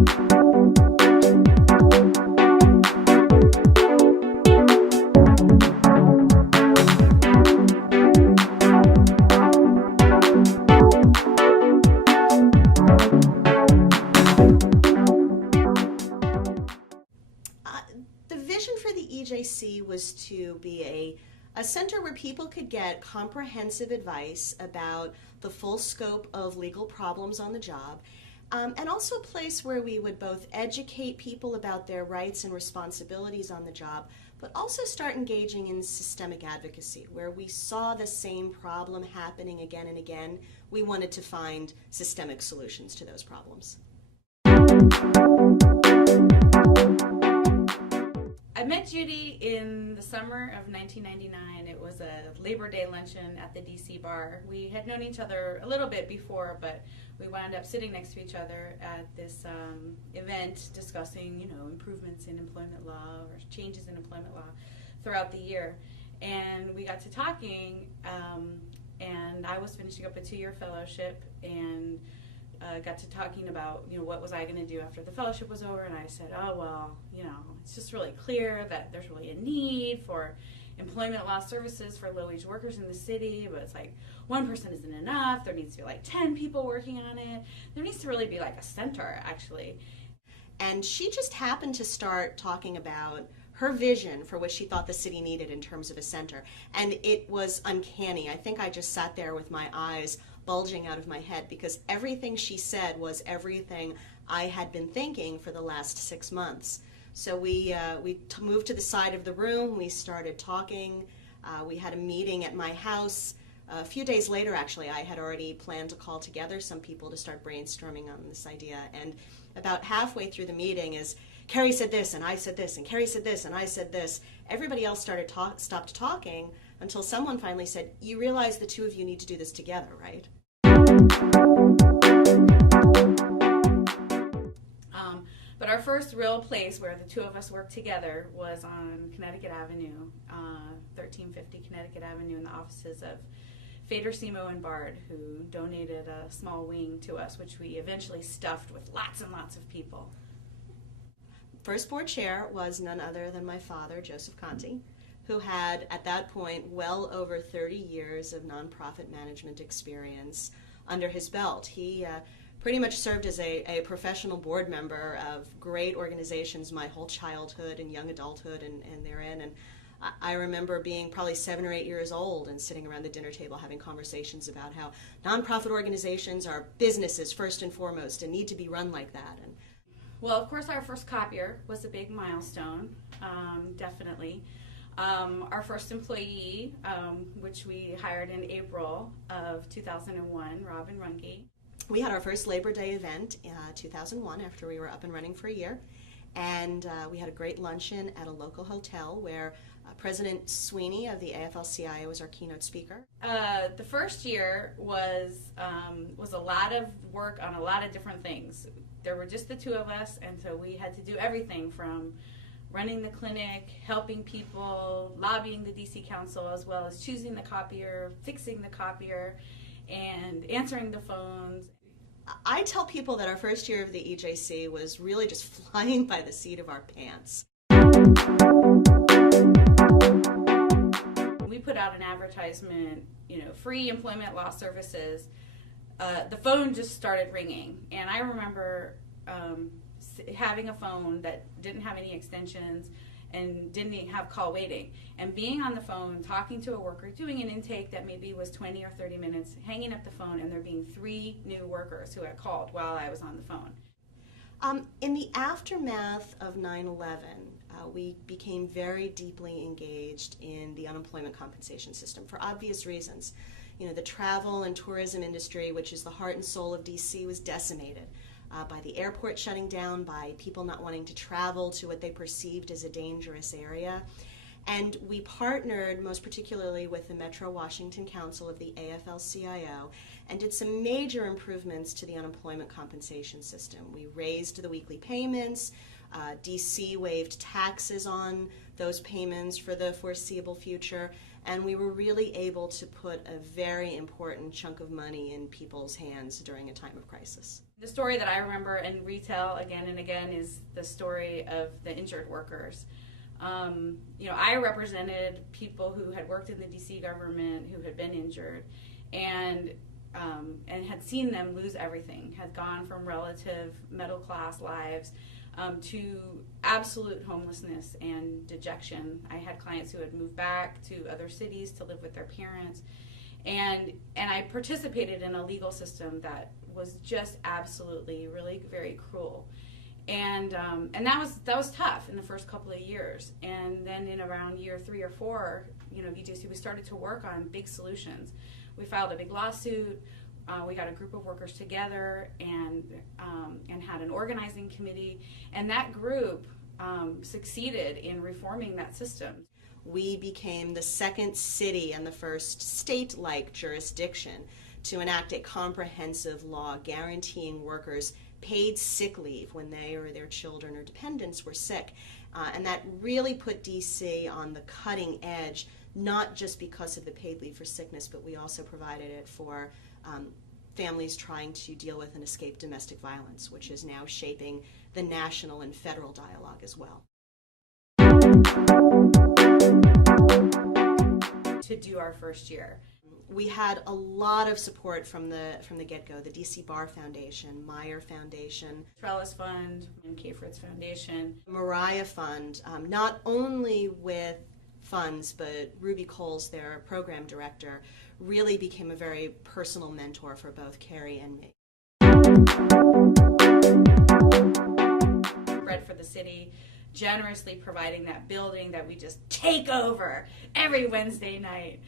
The vision for the EJC was to be a center where people could get comprehensive advice about the full scope of legal problems on the job, and also a place where we would both educate people about their rights and responsibilities on the job, but also start engaging in systemic advocacy. Where we saw the same problem happening again and again, we wanted to find systemic solutions to those problems. I met Judy in the summer of 1999. It was a Labor Day luncheon at the DC bar. We had known each other a little bit before, but we wound up sitting next to each other at this event discussing, improvements in employment law or changes in employment law throughout the year. And we got to talking, and I was finishing up a 2-year fellowship, and got to talking about, what was I going to do after the fellowship was over, and I said, oh, well, it's just really clear that there's really a need for employment law services for low-wage workers in the city, but it's like one person isn't enough. There needs to be like 10 people working on it. There needs to really be like a center, actually. And she just happened to start talking about her vision for what she thought the city needed in terms of a center. And it was uncanny. I think I just sat there with my eyes bulging out of my head, because everything she said was everything I had been thinking for the last 6 months. So we moved to the side of the room, we started talking, we had a meeting at my house. A few days later, actually, I had already planned to call together some people to start brainstorming on this idea. And about halfway through the meeting, as Carrie said this, and I said this, and Carrie said this, and I said this, everybody else stopped talking until someone finally said, you realize the two of you need to do this together, right? But our first real place where the two of us worked together was on Connecticut Avenue, 1350 Connecticut Avenue, in the offices of Fader, Simo, and Bard, who donated a small wing to us, which we eventually stuffed with lots and lots of people. First board chair was none other than my father, Joseph Conti, who had, at that point, well over 30 years of nonprofit management experience under his belt. He pretty much served as a professional board member of great organizations my whole childhood and young adulthood and therein. And I remember being probably 7 or 8 years old and sitting around the dinner table having conversations about how nonprofit organizations are businesses first and foremost and need to be run like that. And well, of course, our first copier was a big milestone, definitely. Our first employee, which we hired in April of 2001, Robin Runge. We had our first Labor Day event in 2001 after we were up and running for a year. And we had a great luncheon at a local hotel where President Sweeney of the AFL-CIO was our keynote speaker. The first year was a lot of work on a lot of different things. There were just the two of us, and so we had to do everything from running the clinic, helping people, lobbying the DC Council, as well as choosing the copier, fixing the copier, and answering the phones. I tell people that our first year of the EJC was really just flying by the seat of our pants. We put out an advertisement, free employment law services. The phone just started ringing, and I remember having a phone that didn't have any extensions and didn't have call waiting, and being on the phone talking to a worker, doing an intake that maybe was 20 or 30 minutes, hanging up the phone, and there being 3 new workers who had called while I was on the phone. In the aftermath of 9/11, we became very deeply engaged in the unemployment compensation system for obvious reasons. The travel and tourism industry, which is the heart and soul of DC, was decimated by the airport shutting down, by people not wanting to travel to what they perceived as a dangerous area. And we partnered most particularly with the Metro Washington Council of the AFL-CIO and did some major improvements to the unemployment compensation system. We raised the weekly payments, DC waived taxes on those payments for the foreseeable future, And we were really able to put a very important chunk of money in people's hands during a time of crisis. The story that I remember in retail again and again is the story of the injured workers. I represented people who had worked in the DC government who had been injured and had seen them lose everything, had gone from relative middle class lives to absolute homelessness and dejection. I had clients who had moved back to other cities to live with their parents, and I participated in a legal system that was just absolutely really very cruel. And that was tough in the first couple of years. And then in around year 3 or 4, EJC, we started to work on big solutions. We filed a big lawsuit. We got a group of workers together and had an organizing committee. And that group succeeded in reforming that system. We became the second city and the first state-like jurisdiction to enact a comprehensive law guaranteeing workers paid sick leave when they or their children or dependents were sick. And that really put DC on the cutting edge, not just because of the paid leave for sickness, but we also provided it for families trying to deal with and escape domestic violence, which is now shaping the national and federal dialogue as well. To do our first year, we had a lot of support from the get-go. The DC Bar Foundation, Meyer Foundation, Trellis Fund, and K. Fritz Foundation, Mariah Fund, not only with funds, but Ruby Coles, their program director, really became a very personal mentor for both Carrie and me. Bread for the City, generously providing that building that we just take over every Wednesday night.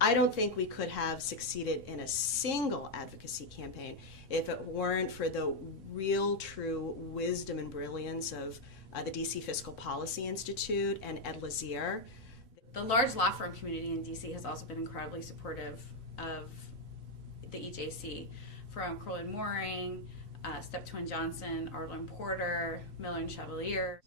I don't think we could have succeeded in a single advocacy campaign if it weren't for the real, true wisdom and brilliance of the DC Fiscal Policy Institute and Ed Lazier. The large law firm community in DC has also been incredibly supportive of the EJC, from Crowley Mooring, Step Twin Johnson, Arlen Porter, Miller and Chevalier.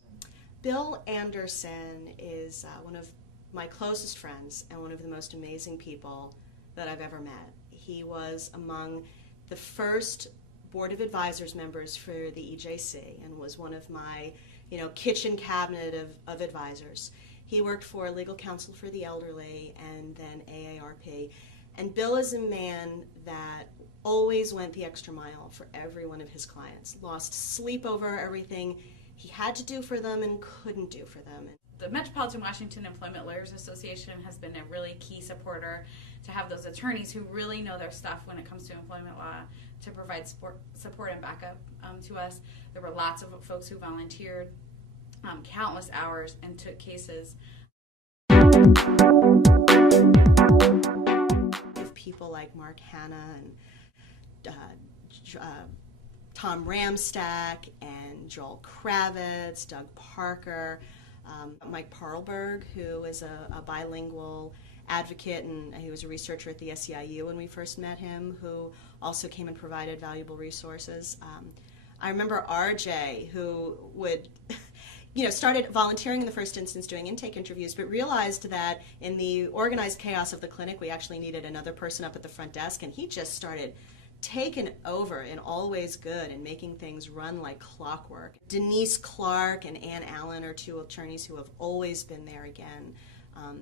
Bill Anderson is one of my closest friends and one of the most amazing people that I've ever met. He was among the first Board of Advisors members for the EJC and was one of my, kitchen cabinet of advisors. He worked for Legal Counsel for the Elderly and then AARP. And Bill is a man that always went the extra mile for every one of his clients, lost sleep over everything he had to do for them and couldn't do for them. The Metropolitan Washington Employment Lawyers Association has been a really key supporter to have those attorneys who really know their stuff when it comes to employment law to provide support and backup to us. There were lots of folks who volunteered countless hours and took cases. With people like Mark Hanna and Tom Ramstack and Joel Kravitz, Doug Parker, Mike Parlberg, who is a bilingual advocate, and he was a researcher at the SEIU when we first met him, who also came and provided valuable resources. I remember RJ, who would, started volunteering in the first instance doing intake interviews, but realized that in the organized chaos of the clinic, we actually needed another person up at the front desk, and he just started taken over in all ways good and making things run like clockwork. Denise Clark and Ann Allen are two attorneys who have always been there again,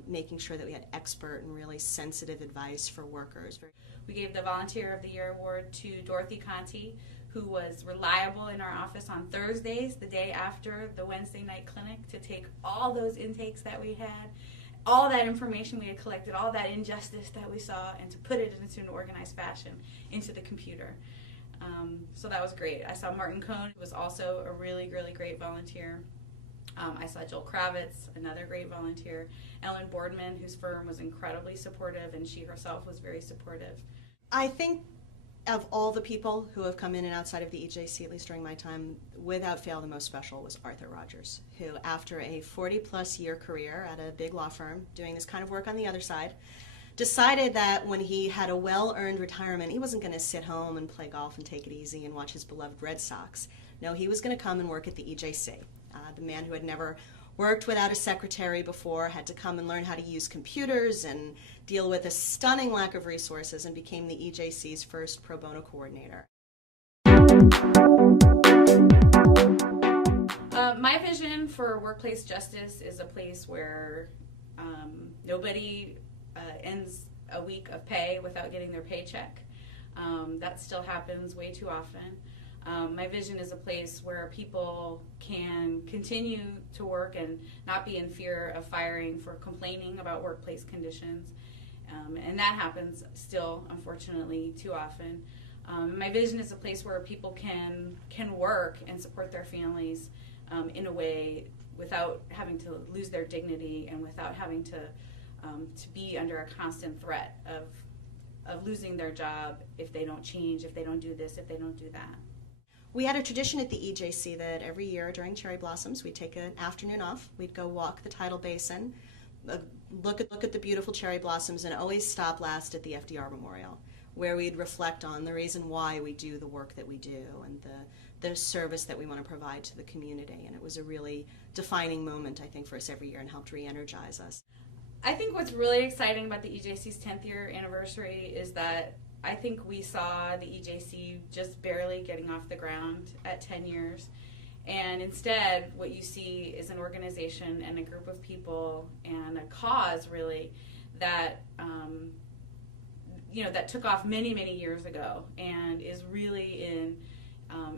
making sure that we had expert and really sensitive advice for workers. We gave the Volunteer of the Year award to Dorothy Conti, who was reliable in our office on Thursdays, the day after the Wednesday night clinic, to take all those intakes that we had, all that information we had collected, all that injustice that we saw, and to put it into an organized fashion into the computer. So that was great. I saw Martin Cohn, who was also a really, really great volunteer. I saw Joel Kravitz, another great volunteer. Ellen Boardman, whose firm was incredibly supportive, and she herself was very supportive. I think of all the people who have come in and outside of the EJC, at least during my time, without fail the most special was Arthur Rogers, who after a 40-plus year career at a big law firm doing this kind of work on the other side, decided that when he had a well-earned retirement, he wasn't going to sit home and play golf and take it easy and watch his beloved Red Sox. No, he was going to come and work at the EJC. The man who had never worked without a secretary before, had to come and learn how to use computers and deal with a stunning lack of resources, and became the EJC's first pro bono coordinator. My vision for workplace justice is a place where nobody ends a week of pay without getting their paycheck. That still happens way too often. My vision is a place where people can continue to work and not be in fear of firing for complaining about workplace conditions. And that happens still, unfortunately, too often. My vision is a place where people can work and support their families in a way without having to lose their dignity and without having to be under a constant threat of losing their job if they don't change, if they don't do this, if they don't do that. We had a tradition at the EJC that every year during cherry blossoms we'd take an afternoon off. We'd go walk the tidal basin, look at the beautiful cherry blossoms, and always stop last at the FDR Memorial, where we'd reflect on the reason why we do the work that we do and the service that we want to provide to the community. And it was a really defining moment, I think, for us every year and helped re-energize us. I think what's really exciting about the EJC's 10th year anniversary is that I think we saw the EJC just barely getting off the ground at 10 years. And instead, what you see is an organization and a group of people and a cause, really, that that took off many, many years ago and is really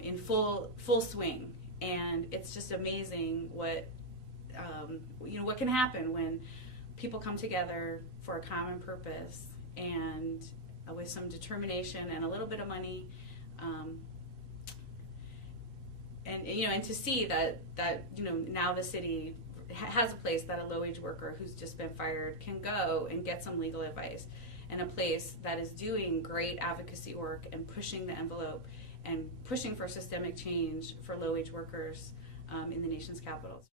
in full swing. And it's just amazing what can happen when people come together for a common purpose and with some determination and a little bit of money, and to see that now the city has a place that a low-wage worker who's just been fired can go and get some legal advice, and a place that is doing great advocacy work and pushing the envelope and pushing for systemic change for low-wage workers in the nation's capitals.